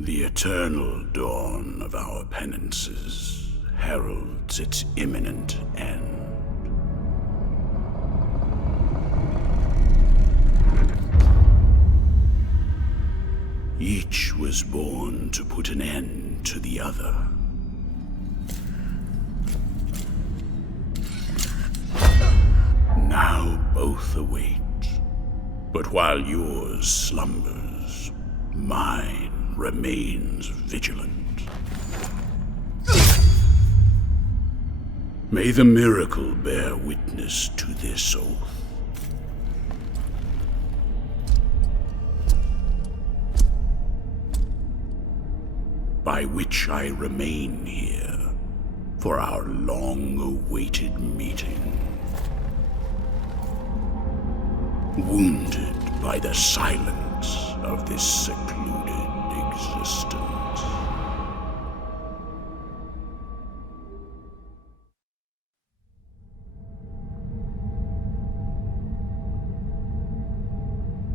The eternal dawn of our penances heralds its imminent end. Each was born to put an end to the other. Now both await. But while yours slumbers, mine remains vigilant. May the miracle bear witness to this oath. By which I remain here for our long-awaited meeting. Wounded by the silence of this secluded existence.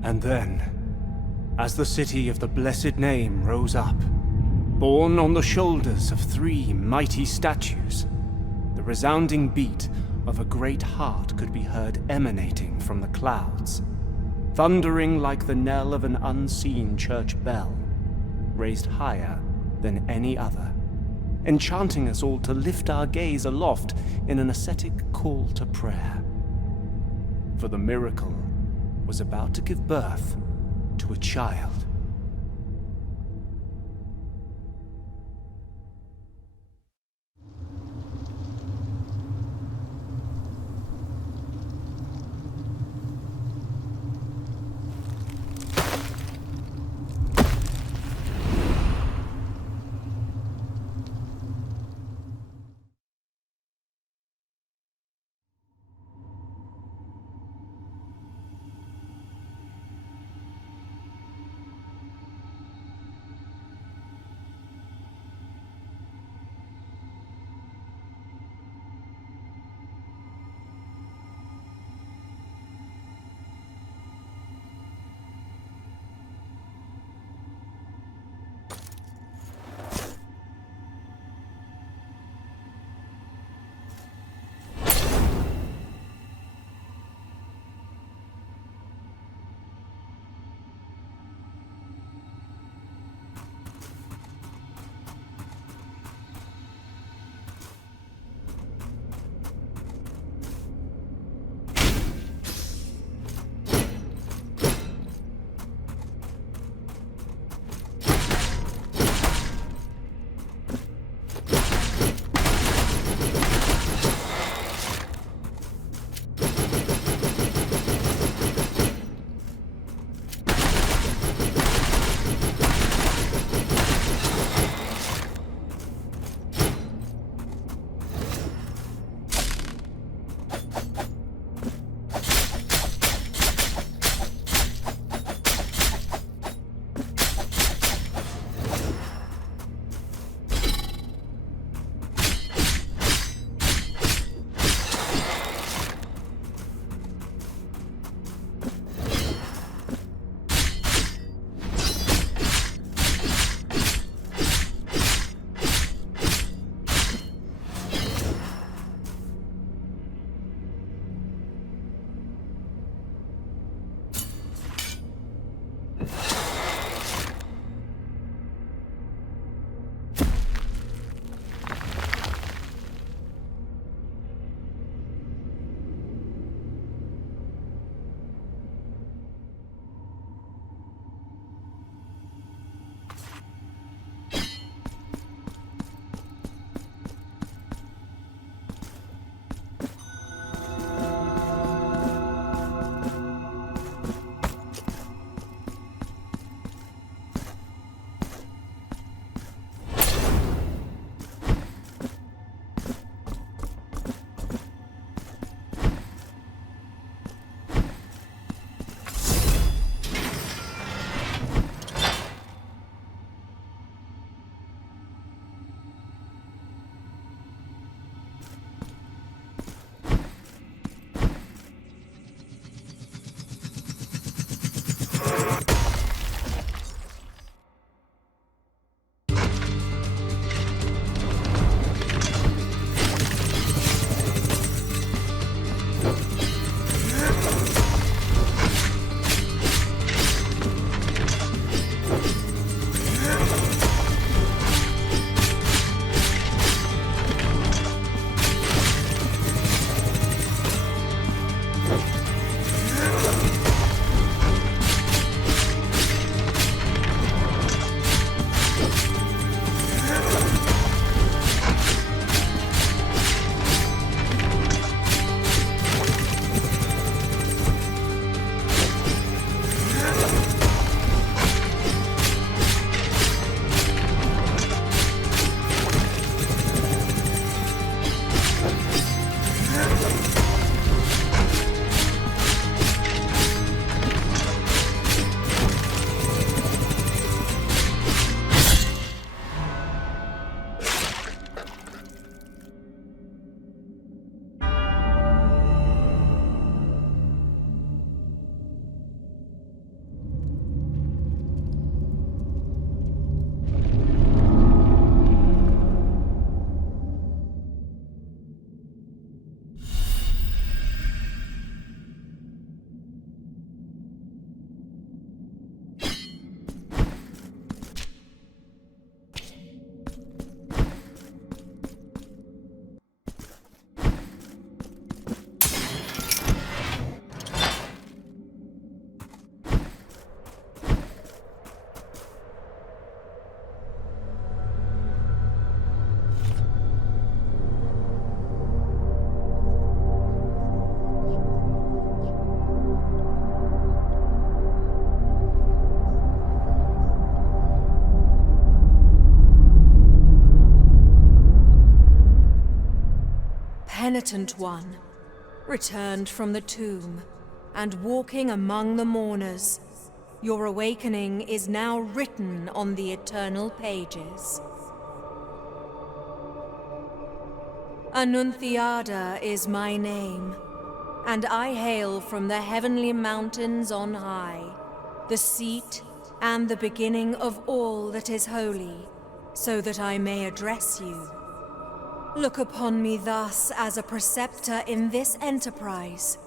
And then, as the city of the blessed name rose up, borne on the shoulders of 3 mighty statues, the resounding beat of a great heart could be heard emanating from the clouds, thundering like the knell of an unseen church bell, raised higher than any other, enchanting us all to lift our gaze aloft in an ascetic call to prayer. For the miracle was about to give birth to a child. Penitent One, returned from the tomb, and walking among the mourners, your awakening is now written on the eternal pages. Annunciada is my name, and I hail from the heavenly mountains on high, the seat and the beginning of all that is holy, so that I may address you. Look upon me thus as a preceptor in this enterprise,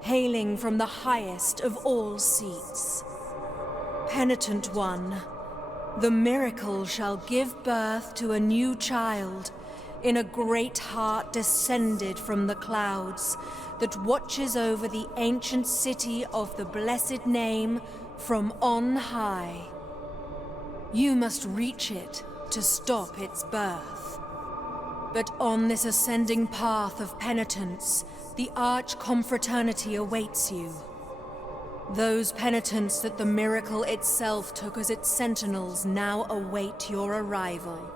hailing from the highest of all seats. Penitent One, the miracle shall give birth to a new child in a great heart descended from the clouds that watches over the ancient city of the blessed name from on high. You must reach it to stop its birth. But on this ascending path of penitence, the arch-confraternity awaits you. Those penitents that the miracle itself took as its sentinels now await your arrival.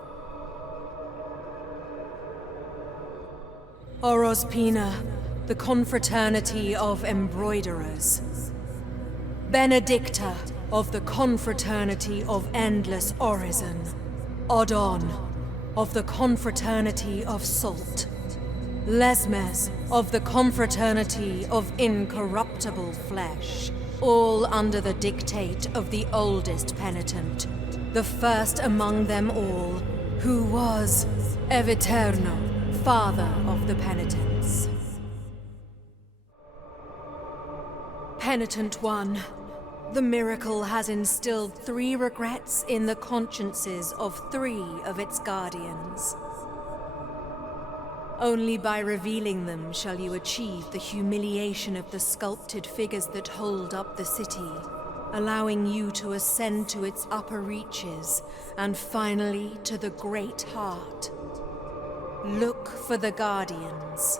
Orospina, the confraternity of embroiderers. Benedicta, of the confraternity of endless orison. Odon, of the confraternity of salt. Lesmes, of the confraternity of incorruptible flesh. All under the dictate of the oldest penitent, the first among them all, who was Eviterno, father of the penitents. Penitent One, the miracle has instilled 3 regrets in the consciences of 3 of its guardians. Only by revealing them shall you achieve the humiliation of the sculpted figures that hold up the city, allowing you to ascend to its upper reaches, and finally to the great heart. Look for the guardians.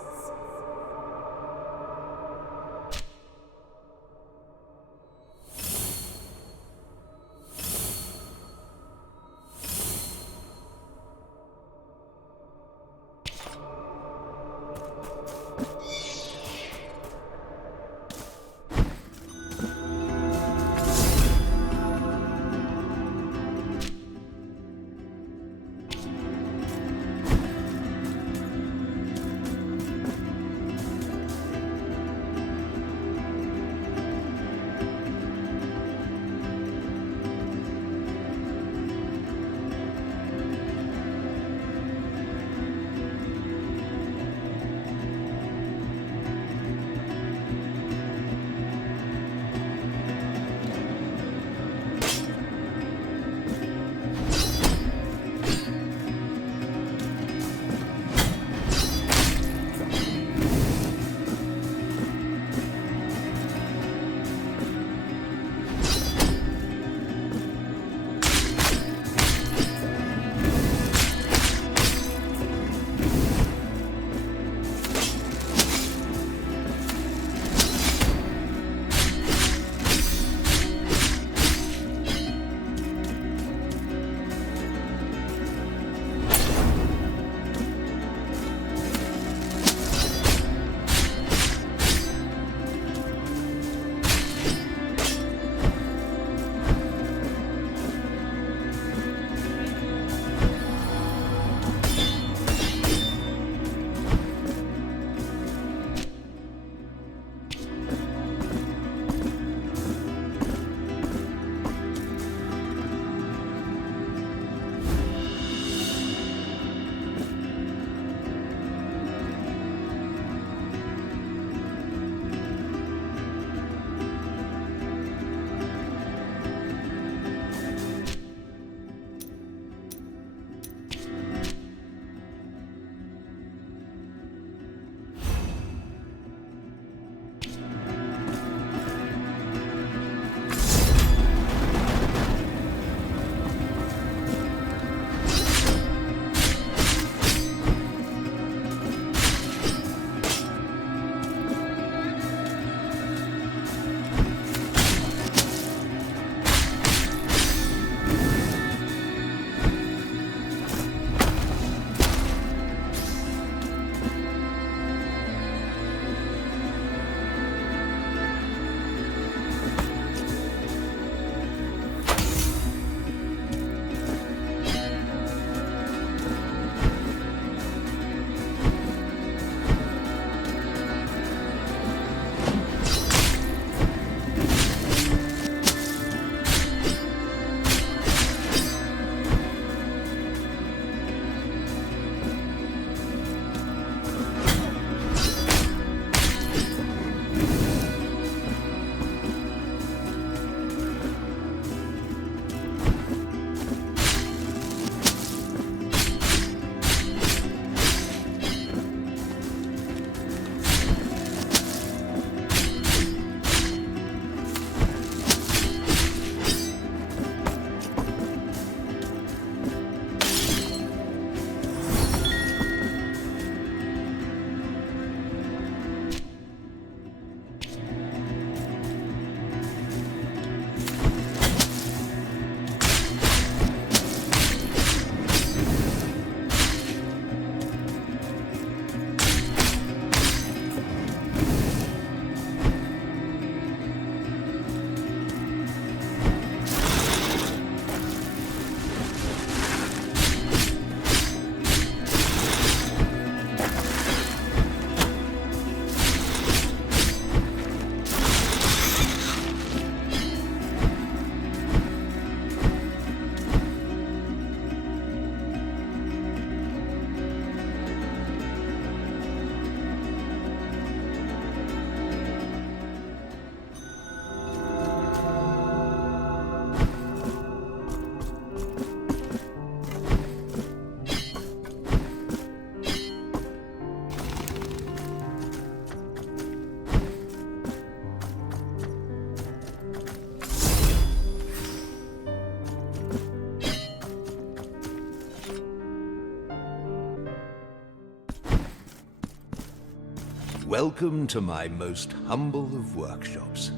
Welcome to my most humble of workshops,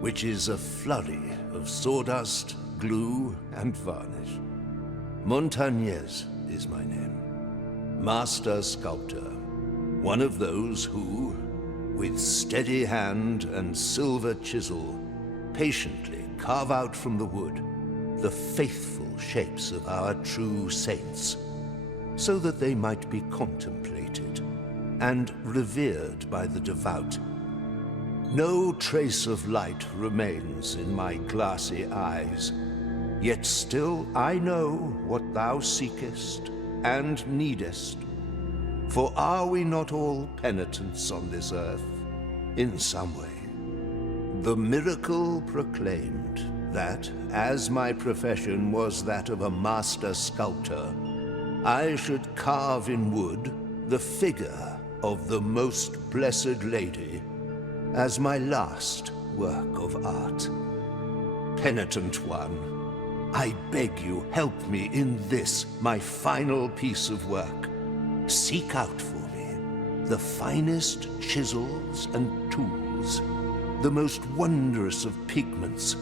which is a flurry of sawdust, glue, and varnish. Montagnez is my name. Master Sculptor. One of those who, with steady hand and silver chisel, patiently carve out from the wood the faithful shapes of our true saints, so that they might be contemplated and revered by the devout. No trace of light remains in my glassy eyes, yet still I know what thou seekest and needest. For are we not all penitents on this earth, in some way? The miracle proclaimed that, as my profession was that of a master sculptor, I should carve in wood the figure of the Most Blessed Lady as my last work of art. Penitent One, I beg you, help me in this, my final piece of work. Seek out for me the finest chisels and tools, the most wondrous of pigments,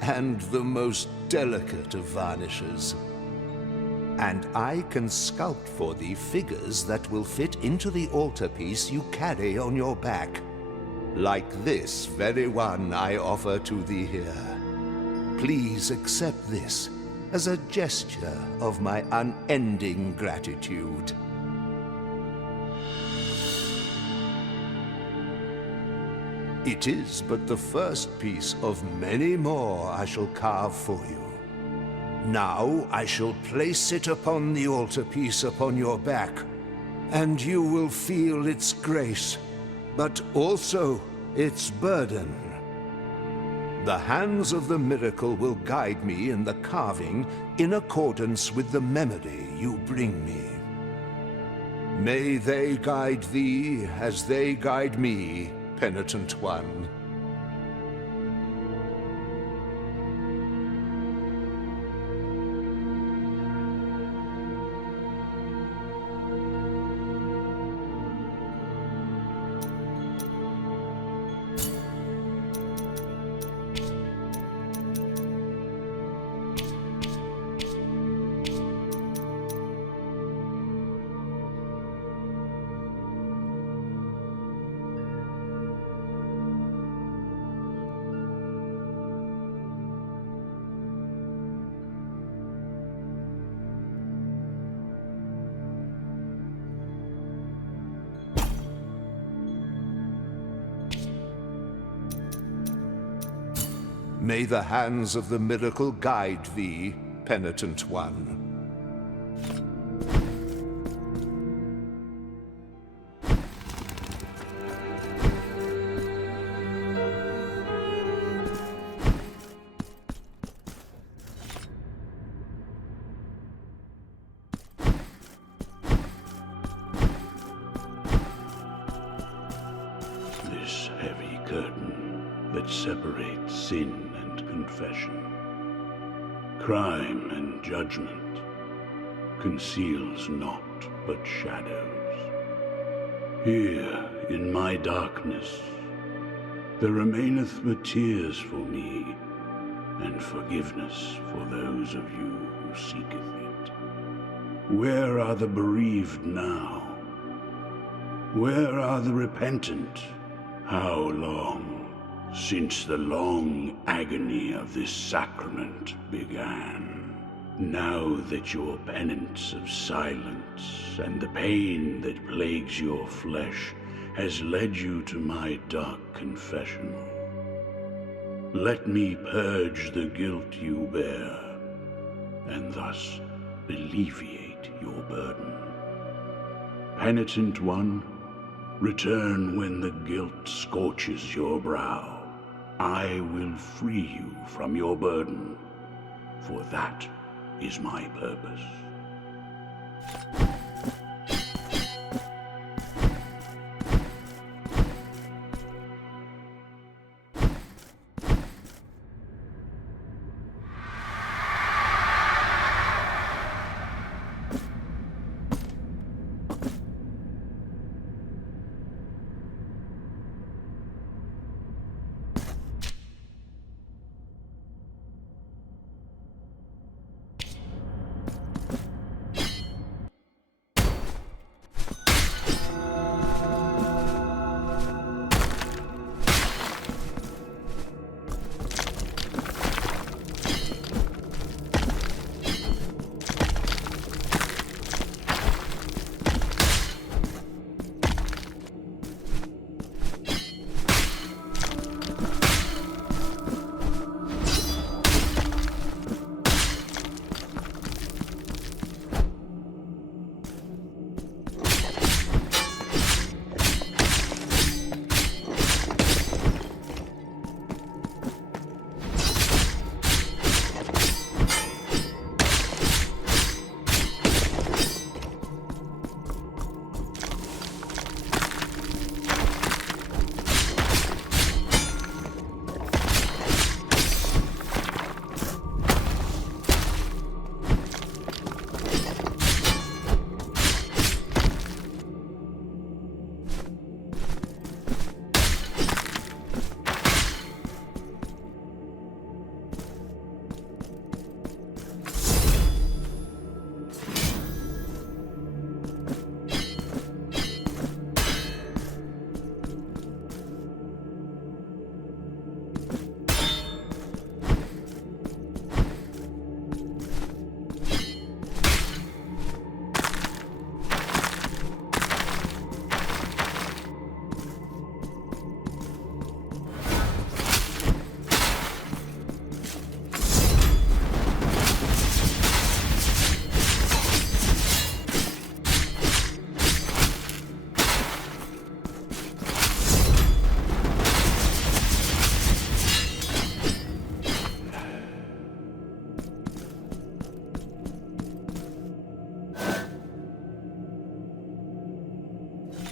and the most delicate of varnishes. And I can sculpt for thee figures that will fit into the altarpiece you carry on your back, like this very one I offer to thee here. Please accept this as a gesture of my unending gratitude. It is but the first piece of many more I shall carve for you. Now I shall place it upon the altarpiece upon your back, and you will feel its grace, but also its burden. The hands of the miracle will guide me in the carving in accordance with the memory you bring me. May they guide thee as they guide me, Penitent One. May the hands of the miracle guide thee, Penitent One. This heavy curtain that separates sin and confession, crime and judgment, conceals naught but shadows. Here, in my darkness, there remaineth but tears for me, and forgiveness for those of you who seeketh it. Where are the bereaved now? Where are the repentant? How long since the long agony of this sacrament began? Now that your penance of silence and the pain that plagues your flesh has led you to my dark confessional, let me purge the guilt you bear, and thus alleviate your burden. Penitent One, return when the guilt scorches your brow. I will free you from your burden, for that is my purpose.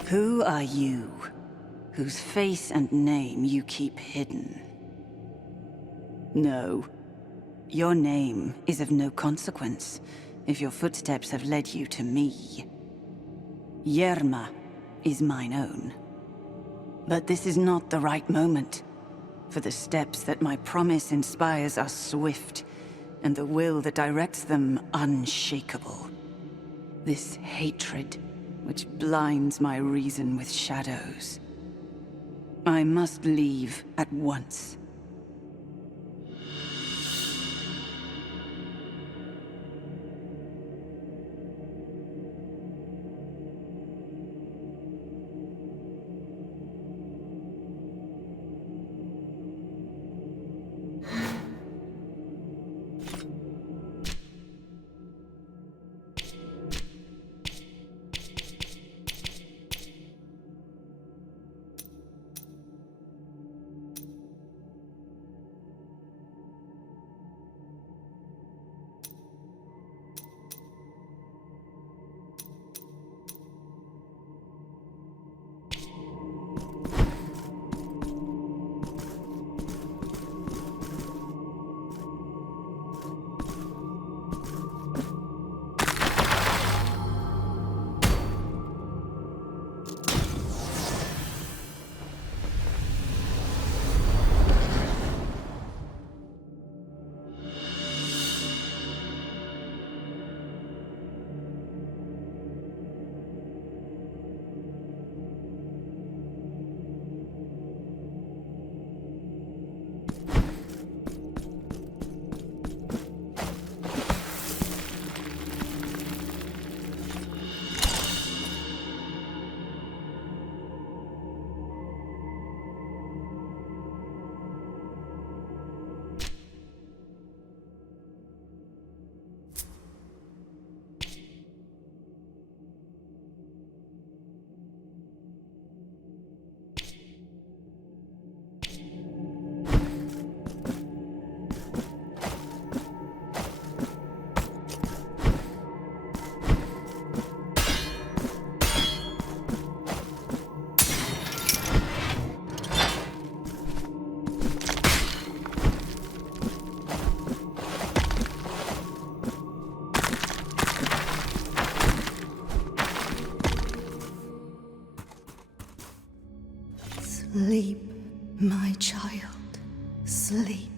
Who are you, whose face and name you keep hidden? No. Your name is of no consequence if your footsteps have led you to me. Yerma is mine own. But this is not the right moment, for the steps that my promise inspires are swift, and the will that directs them unshakable. This hatred, which blinds my reason with shadows. I must leave at once. Sleep, my child, sleep.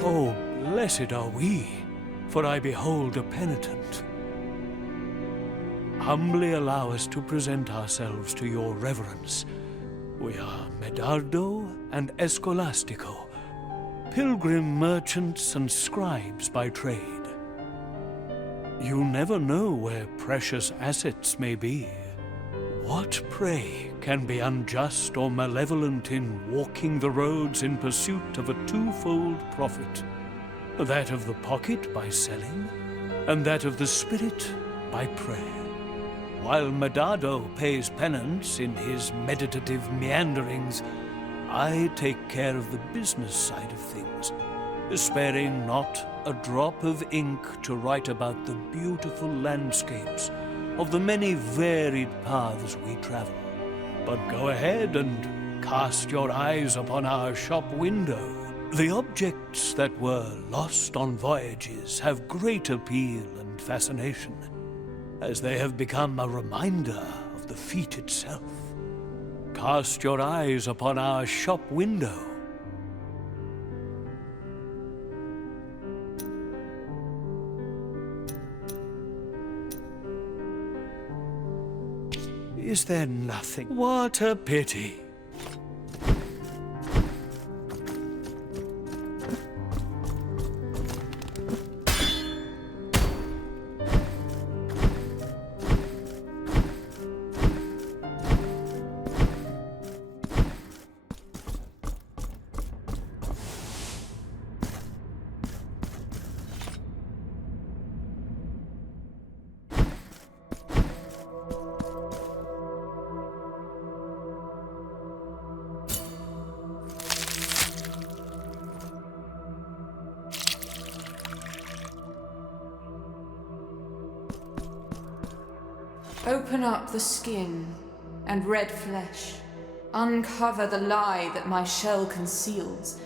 Oh, blessed are we, for I behold a penitent. Humbly allow us to present ourselves to your reverence. We are Medardo and Escolastico, pilgrim merchants and scribes by trade. You never know where precious assets may be. What, pray, can be unjust or malevolent in walking the roads in pursuit of a twofold profit? That of the pocket by selling, and that of the spirit by prayer. While Medardo pays penance in his meditative meanderings, I take care of the business side of things, sparing not a drop of ink to write about the beautiful landscapes of the many varied paths we travel. But go ahead and cast your eyes upon our shop window. The objects that were lost on voyages have great appeal and fascination, as they have become a reminder of the feat itself. Cast your eyes upon our shop window. Is there nothing? What a pity. Open up the skin and red flesh. Uncover the lie that my shell conceals,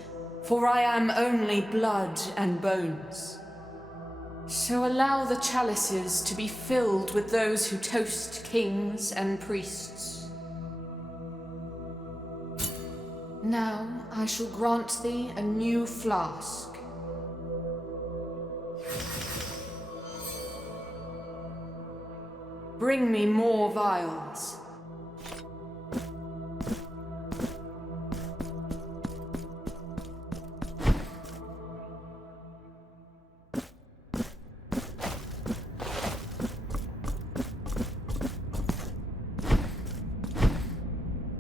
for I am only blood and bones. So allow the chalices to be filled with those who toast kings and priests. Now I shall grant thee a new flask. Bring me more vials.